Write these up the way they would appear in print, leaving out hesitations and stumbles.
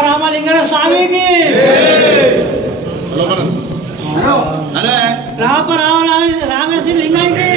రామలింగ స్వామికి రామేశ్వర లింగానికి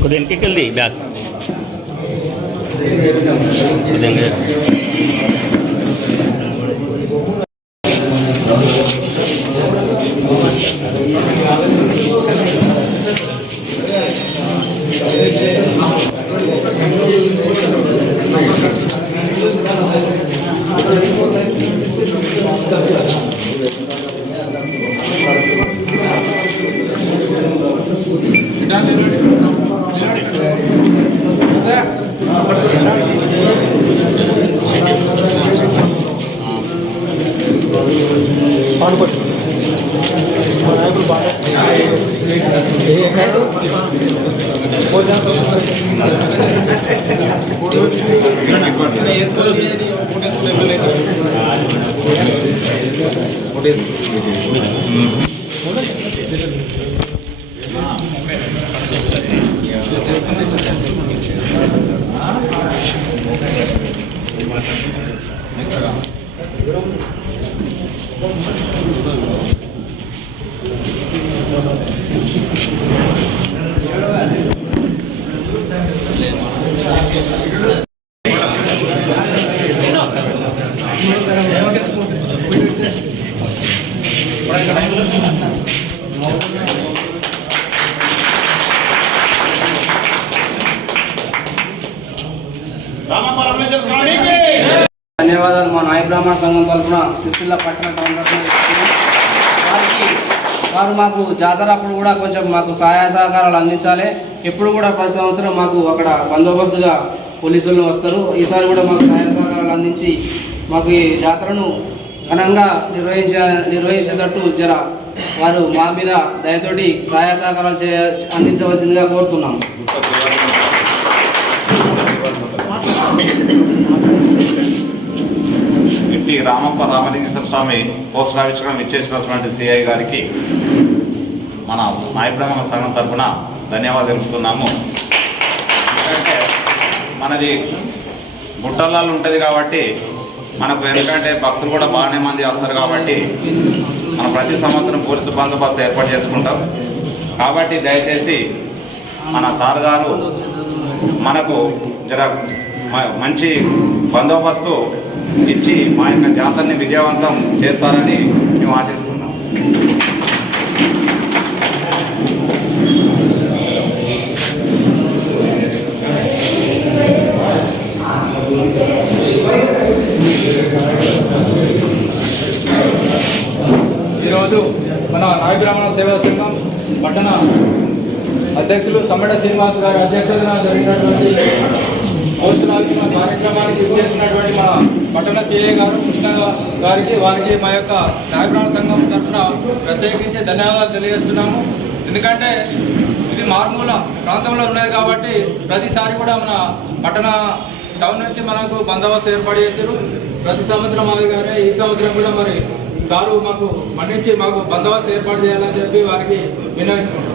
కొద్దిగా ఇంటికి వెళ్ళి బ్యాగ్ ధన్యవాదాలు. మా నాయ బ్రాహ్మణ సంఘం తరఫున సిరిసిల్ల పట్టణ టౌన్ వారు మాకు జాతర అప్పుడు కూడా కొంచెం మాకు సహాయ సహకారాలు అందించాలి. ఎప్పుడు కూడా ప్రతి సంవత్సరం మాకు అక్కడ బందోబస్తుగా పోలీసులు వస్తారు. ఈసారి కూడా మాకు సహాయ సహకారాలు అందించి మాకు ఈ జాతరను ఘనంగా నిర్వహించేటట్టు వారు మా మీద దయతోటి సహాయ సహకారాలు అందించవలసిందిగా కోరుతున్నాం. ఇంటి రామలింగేశ్వర స్వామి పోస్టావిష్కరణ ఇచ్చేసినటువంటి సిఐ గారికి మన నాయ బ్రాహ్మణ సంఘం తరఫున ధన్యవాదాలు తెలుపుతున్నాము. ఎందుకంటే మనది గుట్టలాలు ఉంటుంది కాబట్టి మనకు ఎందుకంటే భక్తులు కూడా బాగానే మంది వస్తారు కాబట్టి మనం ప్రతి సంవత్సరం పోలీసు బందోబస్తు ఏర్పాటు చేసుకుంటాం. కాబట్టి దయచేసి మన సార్ గారు మనకు మంచి బందోబస్తు ఇచ్చి మా యొక్క జాతరని విజయవంతం చేస్తారని మేము ఆశిస్తున్నాం. ఈరోజు మన నాయ బ్రాహ్మణ సేవా సంఘం పట్టణ అధ్యక్షులు సమ్మడ శ్రీనివాస్ గారి అధ్యక్షతన జరిగినటువంటి పోస్టులావిష్కరణ కార్యక్రమానికి చేసినటువంటి మన పట్టణ సిఐ గారు కృష్ణ గారికి వారికి మా యొక్క నాయ బ్రాహ్మణ సంఘం తరఫున ప్రత్యేకించి ధన్యవాదాలు తెలియజేస్తున్నాము. ఎందుకంటే ఇది మారుమూల ప్రాంతంలో ఉన్నది కాబట్టి ప్రతిసారి కూడా మన పట్టణ టౌన్ నుంచి మనకు బందోబస్తు ఏర్పాటు చేశారు. ప్రతి సంవత్సరం మాదిరిగానే ఈ సంవత్సరం కూడా మరి సారు మాకు మన్నించి మాకు బందోబస్తు ఏర్పాటు చేయాలని చెప్పి వారికి విన్నవించుకుంటాం.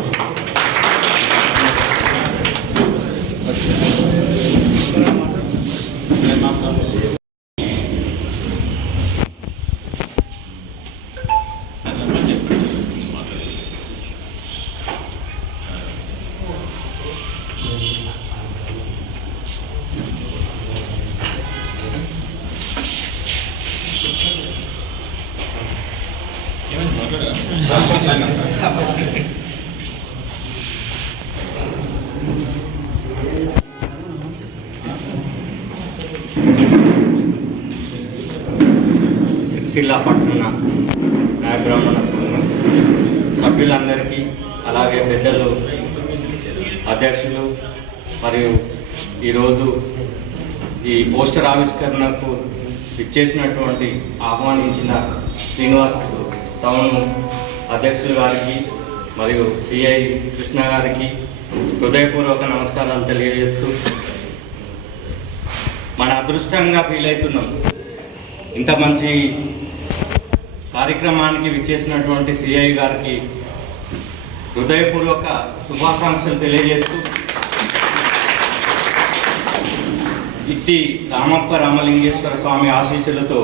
సిరిసిల్ల పట్టణ న్యాయ బ్రాహ్మణ సంఘం సభ్యులందరికీ, అలాగే పెద్దలు, అధ్యక్షులు మరియు ఈరోజు ఈ పోస్టర్ ఆవిష్కరణకు ఇచ్చేసినటువంటి ఆహ్వానించిన శ్రీనివాస్ టౌన్ అధ్యక్షులు గారికి మరియు సిఐ కృష్ణ గారికి హృదయపూర్వక నమస్కారాలు తెలియజేస్తూ, మన అదృష్టంగా ఫీల్ అవుతున్నాం ఇంత మంచి కార్యక్రమానికి విచ్చేసినటువంటి సిఐ గారికి హృదయపూర్వక శుభాకాంక్షలు తెలియజేస్తూ, ఇట్టి రామప్ప రామలింగేశ్వర స్వామి ఆశీస్సులతో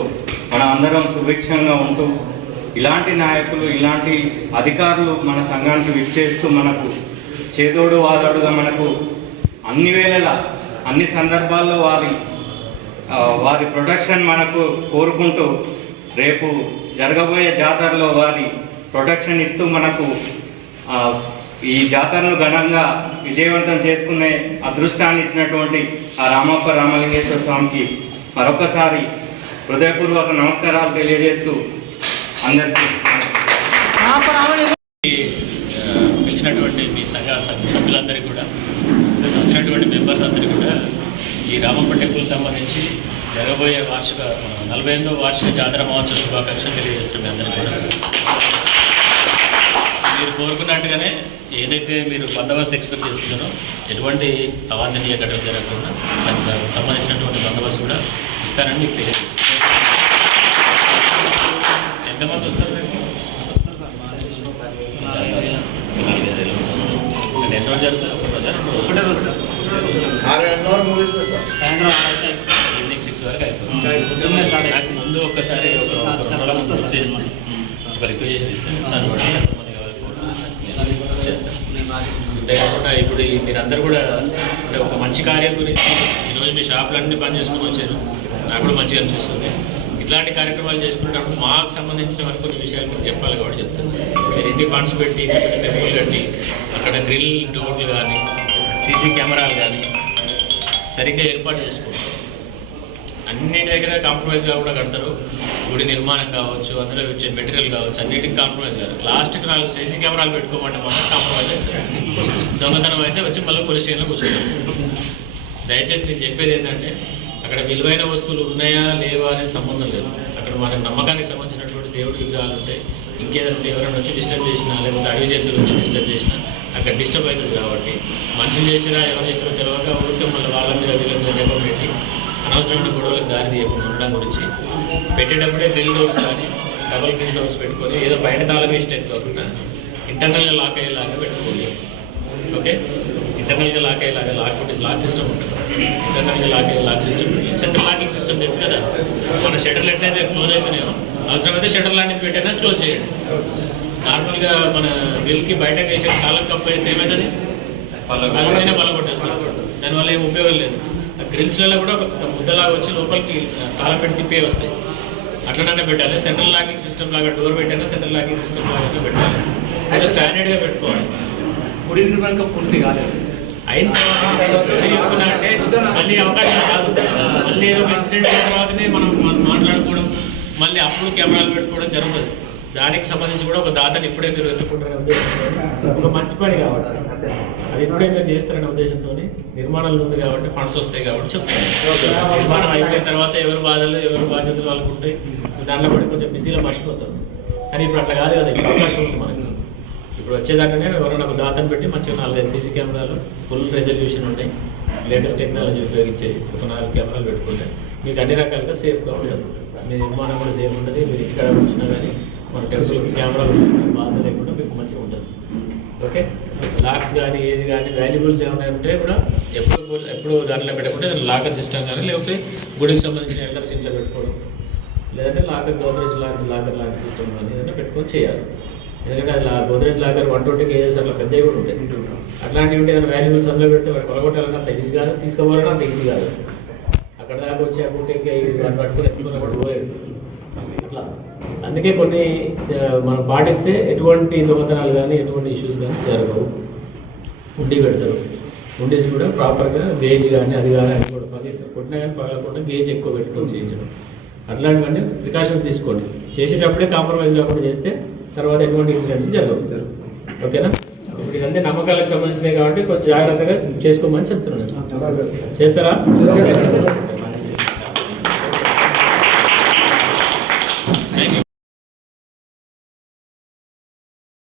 మనం అందరం సుభిక్షంగా ఉంటూ, ఇలాంటి నాయకులు, ఇలాంటి అధికారులు మన సంఘానికి విచ్చేస్తూ మనకు చేదోడు వాదోడుగా మనకు అన్ని వేళలా అన్ని సందర్భాల్లో వారి ప్రొటెక్షన్ మనకు కోరుకుంటూ, రేపు జరగబోయే జాతరలో వారి ప్రొటెక్షన్ ఇస్తూ మనకు ఈ జాతరను ఘనంగా విజయవంతం చేసుకునే అదృష్టాన్ని ఇచ్చినటువంటి ఆ రామప్ప రామలింగేశ్వర స్వామికి మరొకసారి హృదయపూర్వక నమస్కారాలు తెలియజేస్తూ అందరికీ పిలిచినటువంటి మీ సభ్యులందరికీ కూడా, ప్లస్ వచ్చినటువంటి మెంబర్స్ అందరికీ కూడా ఈ రామప్ప టెంపుల్ సంబంధించి జరగబోయే 48వ వార్షిక జాతర మహోత్సవ శుభాకాంక్షలు తెలియజేస్తున్నాం. అందరికీ కూడా మీరు కోరుకున్నట్టుగానే ఏదైతే మీరు బందోబస్తు ఎక్స్పెక్ట్ చేస్తున్నారో ఎటువంటి అవాంఛనీయ ఘటనలు జరగకుండా దానికి సంబంధించినటువంటి బందోబస్తు కూడా ఇస్తారని మీకు తెలియజేస్తున్నాను. ఎంతమంది వస్తారు? ఎన్ని రోజు జరుగుతుంది? ఒకటే రోజు సార్. 6 ముగిస్తుంది సార్. సాయంత్రం ఈవినింగ్ 6 వరకు అయిపోతుంది. నాకు ముందు ఒకసారి చేస్తే ఒక రిక్వెస్ట్ ఇస్తాను, చేస్తాను. అంతేకాకుండా ఇప్పుడు మీరందరూ కూడా అంటే ఒక మంచి కార్యం గురించి ఈరోజు మీ షాపులన్నీ బంద్ చేసుకుని వచ్చారు, నాకు కూడా మంచిగా అనిపిస్తుంది. ఇట్లాంటి కార్యక్రమాలు చేసుకునేటప్పుడు మాకు సంబంధించిన వరకు కొన్ని విషయాలు కూడా చెప్పాలి కాబట్టి చెప్తున్నాను. మీరు ఎన్ని ఫండ్స్ పెట్టి టెంపుల్ కట్టి అక్కడ గ్రిల్ డోర్లు కానీ సీసీ కెమెరాలు కానీ సరిగ్గా ఏర్పాటు చేసుకోండి. అన్నిటి దగ్గర కాంప్రమైజ్ కూడా కడతారు. గుడి నిర్మాణం కావచ్చు, అందులో వచ్చే మెటీరియల్ కావచ్చు, అన్నిటికీ కాంప్రమైజ్ కాదు. లాస్ట్కి 4 సీసీ కెమెరాలు పెట్టుకోమంటే మాత్రం కాంప్రమైజ్ అవుతారు. దొంగతనం అయితే వచ్చి మళ్ళీ పోలీస్ స్టేషన్లో కూర్చుంటారు. దయచేసి నేను చెప్పేది ఏంటంటే అక్కడ విలువైన వస్తువులు ఉన్నాయా లేవా అనేది సంబంధం లేదు. అక్కడ మన నమ్మకానికి సంబంధించినటువంటి దేవుడి విగ్రహాలు ఉంటాయి. ఇంకేదైనా ఎవరైనా వచ్చి డిస్టర్బ్ చేసినా, లేకపోతే అడవి జంతువులు వచ్చి డిస్టర్బ్ చేసినా అక్కడ డిస్టర్బ్ అవుతుంది. కాబట్టి మనుషులు చేసినా ఎవరు చేసినా తెలియక ఊరికే మళ్ళీ వాళ్ళ మీద వీళ్ళ మీద జపం పెట్టి అనవసరమైన గొడవలకు దారి తీయకుండా ఉండడం గురించి పెట్టేటప్పుడే గ్రిల్ డోర్స్ కానీ డబల్ గ్రిల్ డోర్స్ పెట్టుకొని ఏదో బయట తాళం వేసినట్టు కాకుండా ఇంటర్నల్గా లాక్ అయ్యేలాగా పెట్టుకోండి. ఓకే, ఇంటర్నల్గా లాక్ అయ్యేలాగా లాక్ సిస్టమ్ ఉంటుంది. ఇంటర్నల్గా lock system, central locking system తెలుసు కదా. మన షటర్లు ఎట్లయితే క్లోజ్ అవుతున్నాయో అవసరమైతే షటర్ లాంటిది పెట్టైనా క్లోజ్ చేయండి. నార్మల్గా మన గ్రిల్కి బయటకు వేసే తాళం కప్పు వేస్తే ఏమవుతుంది? పలకైనా పలగొట్టేస్తారు. దానివల్ల ఏం ఉపయోగం లేదు. గ్రిల్స్లలో కూడా ఒక ముద్దలాగా వచ్చి లోపలికి తాళం పెట్టి తిప్పే వస్తాయి. అట్లనే పెట్టాలి. సెంట్రల్ లాకింగ్ సిస్టమ్ లాగా డోర్ పెట్టైనా సెంట్రల్ లాకింగ్ సిస్టమ్ లాగా పెట్టాలి. అయితే స్టాండర్డ్గా పెట్టుకోవాలి. గుడి నిర్మాణం పూర్తి కాలేదు అయిన తర్వాత అంటే మళ్ళీ అవకాశం కాదు. మళ్ళీ ఏదో ఇన్సిడెంట్ అయిన తర్వాతనే మనం మాట్లాడుకోవడం, మళ్ళీ అప్పుడు కెమెరాలు పెట్టుకోవడం జరుగుతుంది. దానికి సంబంధించి కూడా ఒక దాతని ఇప్పుడే మీరు వెతుక్కుంటారనే ఉద్దేశంతో ఒక మంచి పని కాబట్టి అది ఇప్పుడే మీరు చేస్తారనే ఉద్దేశంతో నిర్మాణాలు ఉంది కాబట్టి ఫండ్స్ వస్తాయి కాబట్టి చెప్తాను. నిర్మాణం అయిపోయిన తర్వాత ఎవరు బాధలు ఎవరు బాధ్యతలు వాళ్ళకు ఉంటాయి. దాంట్లో కూడా కొంచెం బిజీలో మర్చిపోతారు. కానీ ఇప్పుడు అట్లా కాదు కదా. ఇప్పుడు అవకాశం ఉంది మనకి. ఇప్పుడు వచ్చేదాకానే ఎవరైనా ఒక దాతను పెట్టి మంచిగా 4-5 సీసీ కెమెరాలు ఫుల్ రెజల్యూషన్ ఉంటాయి. లేటెస్ట్ టెక్నాలజీ ఉపయోగించి ఒక 4 కెమెరాలు పెట్టుకుంటే మీకు అన్ని రకాలుగా సేఫ్గా ఉంటుంది. మీ నిర్మాణం కూడా సేఫ్ ఉంటుంది. మీరు ఇంటికాడ వచ్చినా కానీ మన టెంపుల్కి కెమెరాలు బాధ లేకుండా మీకు మంచిగా ఉంటుంది. ఓకే, లాక్స్ కానీ ఏది కానీ వాల్యుబుల్స్ ఏమైనా ఉంటే కూడా ఎప్పుడు దాంట్లో పెట్టకుంటే లాకర్ సిస్టమ్ కానీ లేకపోతే గుడికి సంబంధించిన ఎల్డర్ సీట్లో పెట్టుకోవడం, లేదంటే లాకర్ గోద్రేజ్ లాకర్ లాంటి సిస్టమ్ కానీ ఏదైనా పెట్టుకొని చేయాలి. ఎందుకంటే అది గోద్రేజ్ లాకర్ 120 కేజెస్ అట్లా పెద్దవి కూడా ఉంటాయి. అట్లాంటివి ఉంటే ఏదైనా వాల్యుబుల్స్ అందులో పెడితే కొలగొట్టాలన్నా అంత ఈజీ కాదు, తీసుకోవాలన్నా అంత ఈజీ కాదు. అక్కడ దాకా వచ్చి ఆ గుట్టెక్కి వాటిని పట్టుకుని ఎత్తుకున్నప్పుడు పోయేది అట్లా. అందుకే కొన్ని మనం పాటిస్తే ఎటువంటి దొంగతనాలు కానీ ఎటువంటి ఇష్యూస్ కానీ జరగవు. ఉండి పెడతారు. ఉండేసి కూడా ప్రాపర్గా గేజ్ కానీ అది కానీ అని కూడా కొట్టినా కానీ పగలకుండా గేజ్ ఎక్కువ పెట్టుకొని చేయించడం. అట్లాంటివన్నీ ప్రికాషన్స్ తీసుకోండి. చేసేటప్పుడే కాంప్రమైజ్ కాకుండా చేస్తే తర్వాత ఎటువంటి ఇన్సిడెంట్స్ జరగవు. ఓకేనా? ఇప్పుడు ఇదంతా నమ్మకాలకు సంబంధించినవి కాబట్టి కొంచెం జాగ్రత్తగా చేసుకోమని చెప్తున్నాను. చేస్తారా?